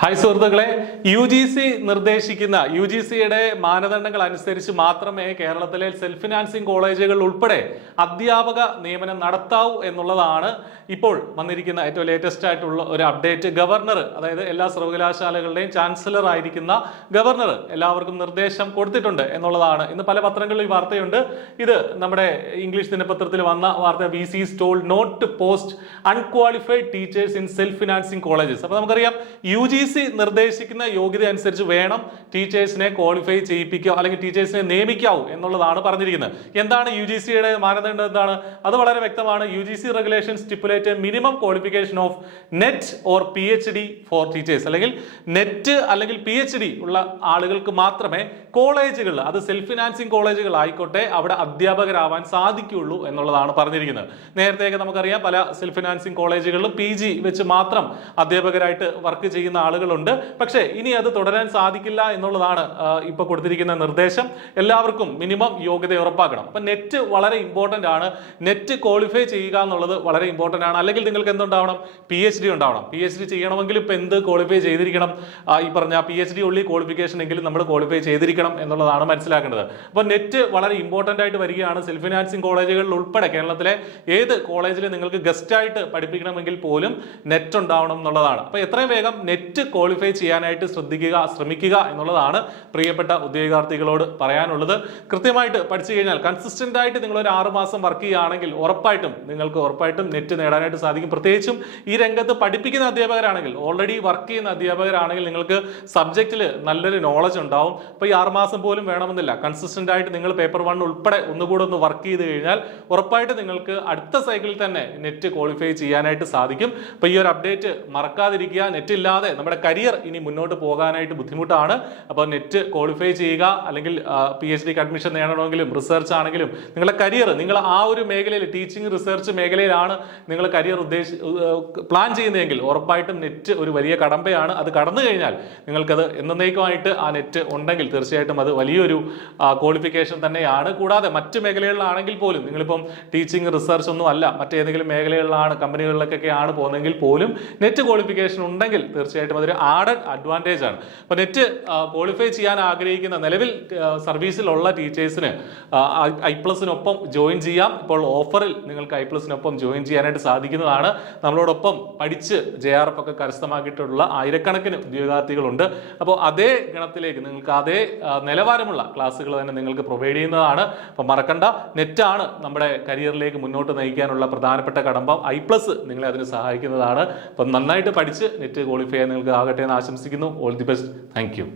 Hi സുഹൃത്തുക്കളെ, UGC നിർദ്ദേശിക്കുന്ന UGCയുടെ മാനദണ്ഡങ്ങൾ അനുസരിച്ച് മാത്രമേ കേരളത്തിലെ സെൽഫ് ഫിനാൻസിംഗ് കോളേജുകൾ ഉൾപ്പെടെ അധ്യാപക നിയമനം നടത്താവൂ എന്നുള്ളതാണ് ഇപ്പോൾ വന്നിരിക്കുന്ന ഏറ്റവും ലേറ്റസ്റ്റ് ആയിട്ടുള്ള ഒരു അപ്ഡേറ്റ്. ഗവർണർ, അതായത് എല്ലാ സർവകലാശാലകളുടെയും ചാൻസലർ ആയിരിക്കുന്ന ഗവർണർ എല്ലാവർക്കും നിർദ്ദേശം കൊടുത്തിട്ടുണ്ട് എന്നുള്ളതാണ്. ഇന്ന് പല പത്രങ്ങളിൽ ഈ വാർത്തയുണ്ട്. ഇത് നമ്മുടെ ഇംഗ്ലീഷ് ദിനപത്രത്തിൽ വന്ന വാർത്ത. VC is told not to post unqualified teachers in self financing colleges. അപ്പോൾ നമുക്കറിയാം UGC നിർദ്ദേശിക്കുന്ന യോഗ്യത അനുസരിച്ച് വേണം ടീച്ചേഴ്സിനെ ക്വാളിഫൈ ചെയ്യിപ്പിക്കുക അല്ലെങ്കിൽ ടീച്ചേഴ്സിനെ നിയമിക്കാവൂ എന്നുള്ളതാണ് പറഞ്ഞിരിക്കുന്നത്. എന്താണ് UGCയുടെ മാനദണ്ഡം? എന്താണ് അത്? വളരെ വ്യക്തമാണ്. UGC regulation stipulate minimum qualification of net or PhD four teachers. അല്ലെങ്കിൽ നെറ്റ് അല്ലെങ്കിൽ PhD ഉള്ള ആളുകൾക്ക് മാത്രമേ കോളേജുകളിൽ, അത് സെൽഫ് ഫിനാൻസിങ് കോളേജുകൾ ആയിക്കോട്ടെ, അവിടെ അധ്യാപകരാവാൻ സാധിക്കുകയുള്ളൂ എന്നുള്ളതാണ് പറഞ്ഞിരിക്കുന്നത്. നേരത്തെയൊക്കെ നമുക്കറിയാം പല സെൽഫ് ഫിനാൻസിങ് കോളേജുകളിലും PG വെച്ച് മാത്രം അധ്യാപകരായിട്ട് വർക്ക് ചെയ്യുന്ന ആളുകളുണ്ട്. പക്ഷേ ഇനി അത് തുടരാൻ സാധിക്കില്ല എന്നുള്ളതാണ് ഇപ്പൊ കൊടുത്തിരിക്കുന്ന നിർദ്ദേശം. എല്ലാവർക്കും മിനിമം യോഗ്യത ഉറപ്പാക്കണം. അപ്പൊ നെറ്റ് വളരെ ഇമ്പോർട്ടന്റ് ആണ്. നെറ്റ് ക്വാളിഫൈ ചെയ്യുക എന്നുള്ളത് വളരെ ഇമ്പോർട്ടന്റ് ആണ്. അല്ലെങ്കിൽ നിങ്ങൾക്ക് എന്തുണ്ടാവണം? PhD ഉണ്ടാവണം. PhD ചെയ്യണമെങ്കിൽ ഇപ്പൊ എന്ത് ക്വാളിഫൈ ചെയ്തിരിക്കണം? ഈ പറഞ്ഞ PhD ഉള്ളി ക്വാളിഫിക്കേഷൻ എങ്കിലും നമ്മൾ ക്വാളിഫൈ ചെയ്തിരിക്കണം എന്നുള്ളതാണ് മനസ്സിലാക്കേണ്ടത്. അപ്പൊ നെറ്റ് വളരെ ഇമ്പോർട്ടന്റ് ആയിട്ട് വരികയാണ്. സെൽഫ് ഫിനാൻസിംഗ് കോളേജുകളിൽ ഉൾപ്പെടെ കേരളത്തിലെ ഏത് കോളേജിൽ നിങ്ങൾക്ക് ഗസ്റ്റ് ആയിട്ട് പഠിപ്പിക്കണമെങ്കിൽ പോലും നെറ്റ് ഉണ്ടാവണം എന്നുള്ളതാണ്. അപ്പൊ എത്രയും വേഗം നെറ്റ് ക്വാളിഫൈ ചെയ്യാനായിട്ട് ശ്രമിക്കുക എന്നുള്ളതാണ് പ്രിയപ്പെട്ട ഉദ്യോഗാർത്ഥികളോട് പറയാനുള്ളത്. കൃത്യമായിട്ട് പഠിച്ചു കഴിഞ്ഞാൽ, കൺസിസ്റ്റന്റ് ആയിട്ട് നിങ്ങൾ ഒരു 6 മാസം വർക്ക് ചെയ്യുകയാണെങ്കിൽ നിങ്ങൾക്ക് ഉറപ്പായിട്ടും നെറ്റ് നേടാനായിട്ട് സാധിക്കും. പ്രത്യേകിച്ചും ഈ രംഗത്ത് പഠിപ്പിക്കുന്ന അധ്യാപകരാണെങ്കിൽ, ഓൾറെഡി വർക്ക് ചെയ്യുന്ന അധ്യാപകരാണെങ്കിൽ നിങ്ങൾക്ക് സബ്ജക്റ്റിൽ നല്ലൊരു നോളജ് ഉണ്ടാവും. അപ്പോൾ ഈ 6 മാസം പോലും വേണമെന്നില്ല. കൺസിസ്റ്റന്റ് ആയിട്ട് നിങ്ങൾ പേപ്പർ 1 ഉൾപ്പെടെ ഒന്നുകൂടെ ഒന്ന് വർക്ക് ചെയ്ത് കഴിഞ്ഞാൽ ഉറപ്പായിട്ട് നിങ്ങൾക്ക് അടുത്ത സൈക്കിളിൽ തന്നെ നെറ്റ് ക്വാളിഫൈ ചെയ്യാനായിട്ട് സാധിക്കും. അപ്പോൾ ഈ ഒരു അപ്ഡേറ്റ് മറക്കാതിരിക്കുക. നെറ്റ് ഇല്ലാതെ നമ്മുടെ കരിയർ ഇനി മുന്നോട്ട് പോകാനായിട്ട് ബുദ്ധിമുട്ടാണ്. അപ്പോൾ നെറ്റ് ക്വാളിഫൈ ചെയ്യുക. അല്ലെങ്കിൽ PhDക്ക് അഡ്മിഷൻ നേടണമെങ്കിലും റിസർച്ച് ആണെങ്കിലും നിങ്ങളുടെ കരിയർ, നിങ്ങൾ ആ ഒരു മേഖലയിൽ, ടീച്ചിങ് റിസർച്ച് മേഖലയിലാണ് നിങ്ങൾ കരിയർ പ്ലാൻ ചെയ്യുന്നതെങ്കിൽ ഉറപ്പായിട്ടും നെറ്റ് ഒരു വലിയ കടമ്പയാണ്. അത് കടന്നു കഴിഞ്ഞാൽ നിങ്ങൾക്കത് എന്നേക്കുമായിട്ട് ആ നെറ്റ് ഉണ്ടെങ്കിൽ തീർച്ചയായിട്ടും അത് വലിയൊരു ക്വാളിഫിക്കേഷൻ തന്നെയാണ്. കൂടാതെ മറ്റ് മേഖലകളിലാണെങ്കിൽ പോലും, നിങ്ങളിപ്പം ടീച്ചിങ് റിസർച്ച് ഒന്നും അല്ല, മറ്റേതെങ്കിലും മേഖലകളിലാണ്, കമ്പനികളിലേക്കൊക്കെയാണ് പോകുന്നതെങ്കിൽ പോലും നെറ്റ് ക്വാളിഫിക്കേഷൻ ഉണ്ടെങ്കിൽ തീർച്ചയായിട്ടും അതൊരു ആഡഡ് അഡ്വാൻറ്റേജ് ആണ്. അപ്പോൾ നെറ്റ് ക്വാളിഫൈ ചെയ്യാൻ ആഗ്രഹിക്കുന്ന നിലവിൽ സർവീസിലുള്ള ടീച്ചേഴ്സിന് I+നൊപ്പം ജോയിൻ ചെയ്യാം. ഇപ്പോൾ ഓഫറിൽ നിങ്ങൾക്ക് I+നൊപ്പം ജോയിൻ ചെയ്യാനായിട്ട് സാധിക്കുന്നതാണ്. നമ്മളോടൊപ്പം പഠിച്ച് JRF ഒക്കെ കരസ്ഥമാക്കിയിട്ടുള്ള ആയിരക്കണക്കിന് ഉദ്യോഗാർത്ഥികളുണ്ട്. അപ്പോൾ അതേ ഗണത്തിലേക്ക് നിങ്ങൾക്ക് അതേ നിലവാരമുള്ള ക്ലാസ്സുകൾ തന്നെ നിങ്ങൾക്ക് പ്രൊവൈഡ് ചെയ്യുന്നതാണ്. അപ്പം മറക്കണ്ട, നെറ്റാണ് നമ്മുടെ കരിയറിലേക്ക് മുന്നോട്ട് നയിക്കാനുള്ള പ്രധാനപ്പെട്ട കടമ്പം. I+ നിങ്ങളെ അതിന് സഹായിക്കുന്നതാണ്. അപ്പം നന്നായിട്ട് പഠിച്ച് നെറ്റ് ക്വാളിഫൈ ചെയ്യാൻ നിങ്ങൾക്ക് ആകട്ടെ എന്ന് ആശംസിക്കുന്നു. All the best. Thank you.